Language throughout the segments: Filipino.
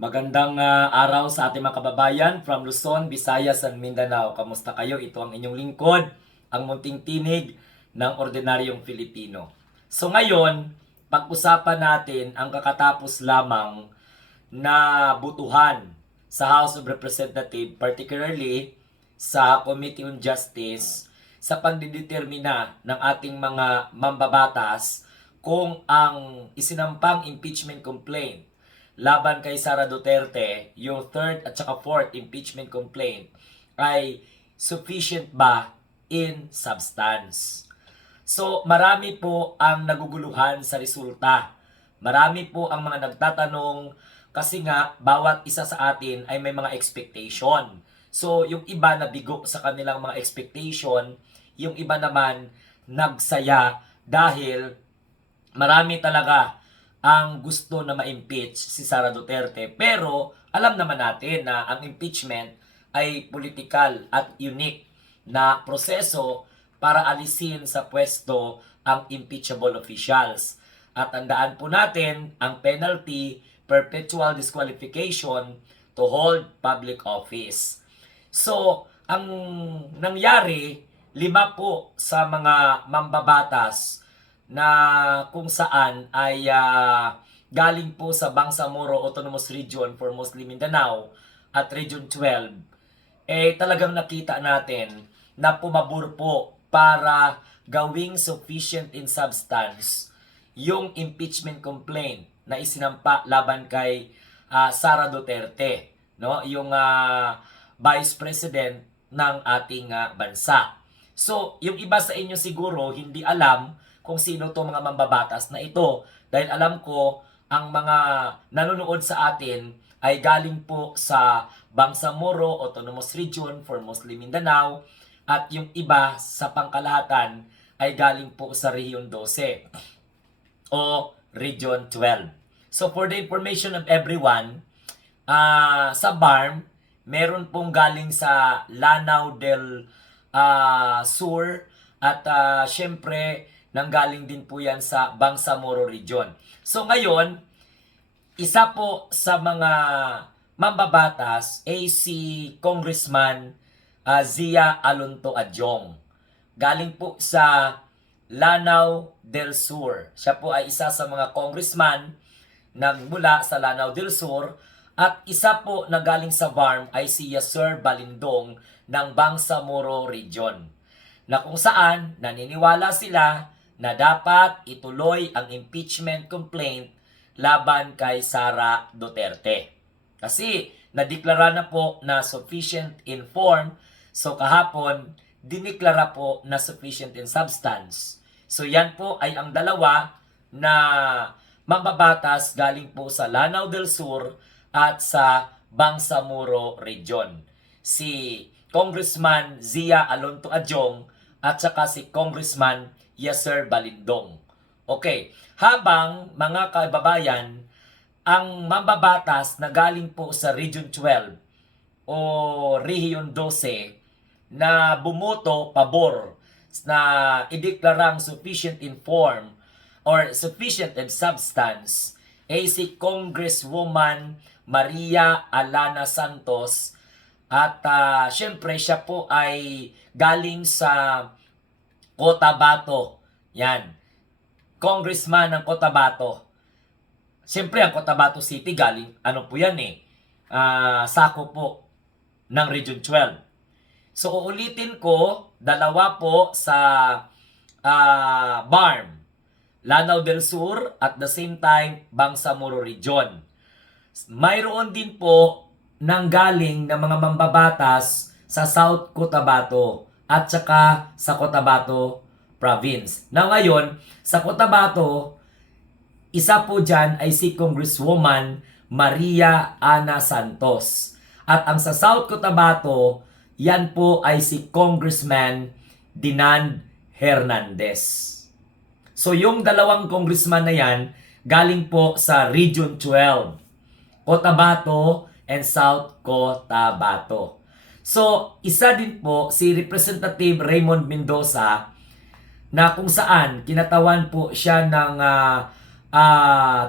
Magandang araw sa ating mga kababayan from Luzon, Visayas, and Mindanao. Kamusta kayo? Ito ang inyong lingkod, ang munting tinig ng ordinaryong Filipino. So ngayon, pag-usapan natin ang kakatapos lamang na butuhan sa House of Representatives, particularly sa Committee on Justice, sa pagdidetermina ng ating mga mambabatas kung ang isinampang impeachment complaint laban kay Sara Duterte, yung third at saka fourth impeachment complaint, ay sufficient ba in substance? So, marami po ang naguguluhan sa resulta. Marami po ang mga nagtatanong kasi nga, bawat isa sa atin ay may mga expectation. So, yung iba nabigo sa kanilang mga expectation, yung iba naman nagsaya dahil marami talaga ang gusto na ma-impeach si Sara Duterte. Pero alam naman natin na ang impeachment ay political at unique na proseso para alisin sa pwesto ang impeachable officials. At tandaan po natin ang penalty, perpetual disqualification to hold public office. So, ang nangyari, 5 po sa mga mambabatas na kung saan ay galing po sa Bangsamoro Autonomous Region for Muslim Mindanao at Region 12, talagang nakita natin na pumabor po para gawing sufficient in substance yung impeachment complaint na isinampa laban kay Sara Duterte, no? Yung Vice President ng ating bansa. So, yung iba sa inyo siguro hindi alam kung sino to mga mambabatas na ito. Dahil alam ko, ang mga nanonood sa atin ay galing po sa Bangsamoro Autonomous Region for Muslim Mindanao at yung iba sa pangkalahatan ay galing po sa Region 12 o Region 12. So for the information of everyone, sa BARM, meron pong galing sa Lanao del Sur at syempre nanggaling din po yan sa Bangsamoro Region. So ngayon, isa po sa mga mambabatas ay si Congressman Zia Alonto Adjong. Galing po sa Lanao del Sur. Siya po ay isa sa mga congressman nagmula sa Lanao del Sur at isa po na galing sa BARM ay si Sir Balindong ng Bangsamoro Region, na kung saan naniniwala sila na dapat ituloy ang impeachment complaint laban kay Sara Duterte. Kasi nadeklara na po na sufficient in form, so kahapon diniklara po na sufficient in substance. So yan po ay ang dalawa na mambabatas galing po sa Lanao del Sur at sa Bangsamoro Region. Si Congressman Zia Alonto Adjong at saka si Congressman Sir Balindong. Okay, habang mga kababayan, ang mambabatas na galing po sa Region 12 o Region 12 na bumoto pabor na ideklarang sufficient in form or sufficient in substance ay si Congresswoman Maria Alana Santos at syempre siya po ay galing sa Cotabato. Yan. Congressman ng Cotabato. Siyempre, ang Cotabato City galing, ano po yan sako po ng Region 12. So, uulitin ko, dalawa po sa BARM, Lanao del Sur, at the same time, Bangsamoro Region. Mayroon din po nanggaling na mga mambabatas sa South Cotabato at saka sa Cotabato Province. Na ngayon, sa Cotabato, isa po dyan ay si Congresswoman Maria Ana Santos. At ang sa South Cotabato, yan po ay si Congressman Dinan Hernandez. So yung dalawang congressman na yan, galing po sa Region 12, Cotabato and South Cotabato. So, isa din po si Representative Raymond Mendoza na kung saan kinatawan po siya ng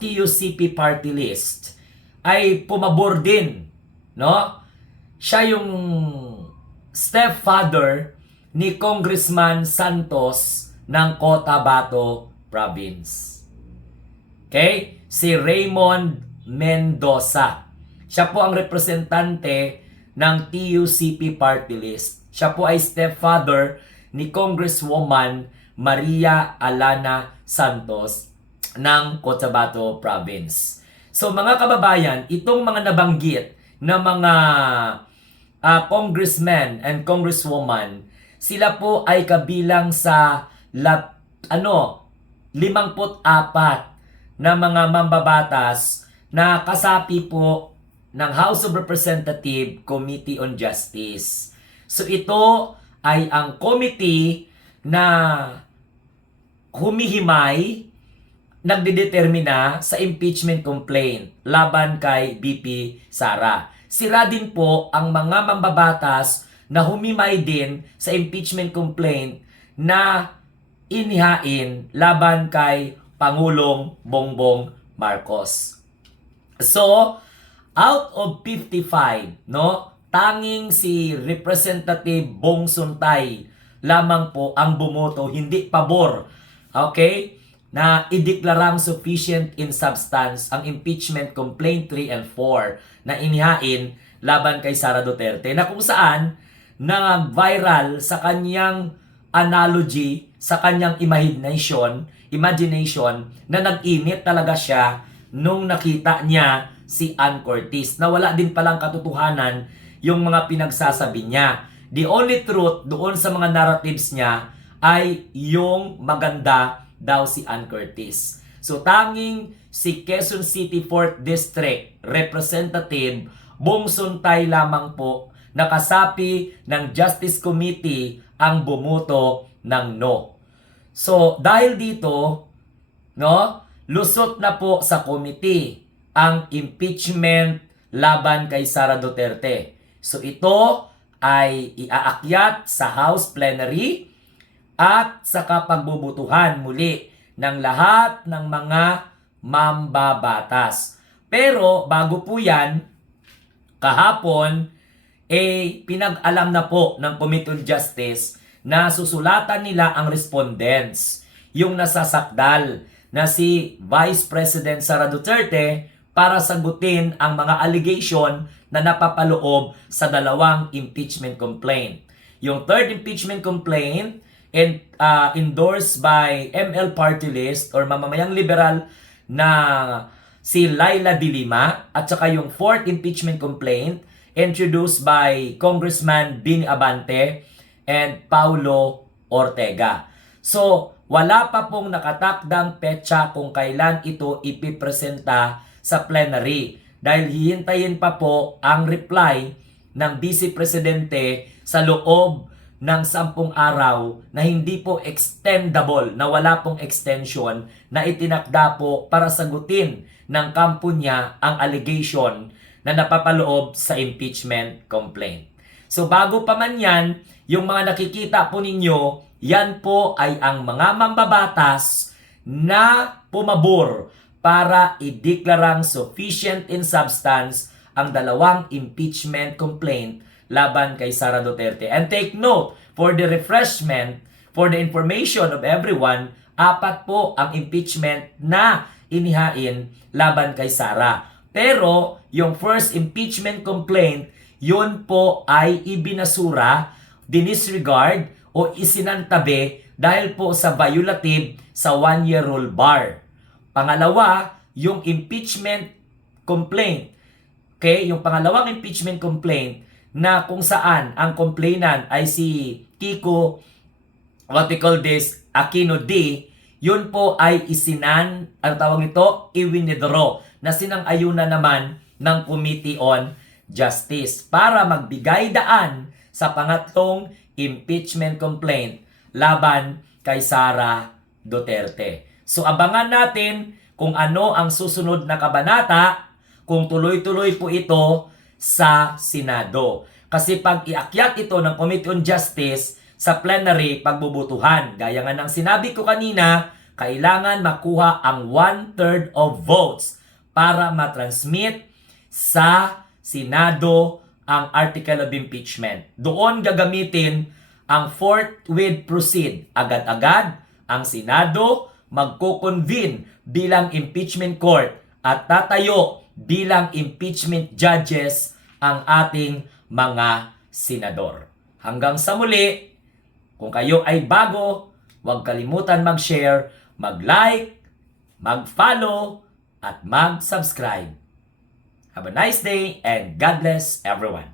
TUCP party list ay pumabor din, no? Siya yung stepfather ni Congressman Santos ng Cotabato Province. Okay? Si Raymond Mendoza. Siya po ang representante ng TUCP party list. Siya po ay stepfather ni Congresswoman Maria Alana Santos ng Cotabato Province. So mga kababayan, itong mga nabanggit na mga congressmen and congresswoman, sila po ay kabilang sa 54 na mga mambabatas na kasapi po ng House of Representatives Committee on Justice. So ito ay ang committee na humihimay, nagdedetermina sa impeachment complaint laban kay BP Sara. Sira din po ang mga mambabatas na humimay din sa impeachment complaint na inihain laban kay Pangulong Bongbong Marcos. So, out of 55, no, tanging si Representative Bong Suntay lamang po ang bumoto, hindi pabor, okay, na ideklarang sufficient in substance ang impeachment complaint 3 and 4 na inihain laban kay Sara Duterte, na kung saan nag-viral sa kanyang analogy, sa kanyang imagination na nag-init talaga siya nung nakita niya si Ann Curtis, na wala din palang katotohanan yung mga pinagsasabi niya. The only truth doon sa mga narratives niya ay yung maganda daw si Ann Curtis. So tanging si Quezon City 4th District Representative Bong Suntay lamang po nakasapi ng Justice Committee ang bumuto ng no. So dahil dito, no, lusot na po sa committee ang impeachment laban kay Sara Duterte. So ito ay iaakyat sa House Plenary at sa kapagbubutuhan muli ng lahat ng mga mambabatas. Pero bago po yan, kahapon, pinag-alam na po ng Committee on Justice na susulatan nila ang respondents, yung nasasakdal na si Vice President Sara Duterte, para sagutin ang mga allegation na napapaloob sa dalawang impeachment complaint. Yung third impeachment complaint, endorsed by ML Party List or mamamayang liberal na si Laila de Lima, at saka yung fourth impeachment complaint introduced by Congressman Bini Abante and Paulo Ortega. So, wala pa pong nakatakdang petsa kung kailan ito ipipresenta sa plenary dahil hihintayin pa po ang reply ng Vice Presidente sa loob ng 10 araw na hindi po extendable, na wala pong extension na itinakda po para sagutin ng kampo niya ang allegation na napapaloob sa impeachment complaint. So bago pa man yan, yung mga nakikita po ninyo, yan po ay ang mga mambabatas na pumabor para ideklarang sufficient in substance ang dalawang impeachment complaint laban kay Sara Duterte. And take note, for the refreshment, for the information of everyone, 4 po ang impeachment na inihain laban kay Sara. Pero yung first impeachment complaint, yun po ay ibinasura, dinisregard o isinantabi dahil po sa violative sa 1-year rule bar. Pangalawa, yung impeachment complaint. Okay, yung pangalawang impeachment complaint na kung saan ang complainant ay si Kiko, what we call this, Aquino D, yun po ay i-withdraw na sinang-ayunan naman ng Committee on Justice para magbigay daan sa pangatlong impeachment complaint laban kay Sara Duterte. So abangan natin kung ano ang susunod na kabanata, kung tuloy-tuloy po ito sa Senado. Kasi pag iakyat ito ng Committee on Justice sa plenary pagbubutuhan, gaya nga ng sinabi ko kanina, kailangan makuha ang 1/3 of votes para matransmit sa Senado ang Article of Impeachment. Doon gagamitin ang forthwith proceed. Agad-agad ang Senado magko-convene bilang impeachment court at tatayo bilang impeachment judges ang ating mga senador. Hanggang sa muli, kung kayo ay bago, huwag kalimutan mag-share, mag-like, mag-follow, at mag-subscribe. Have a nice day and God bless everyone.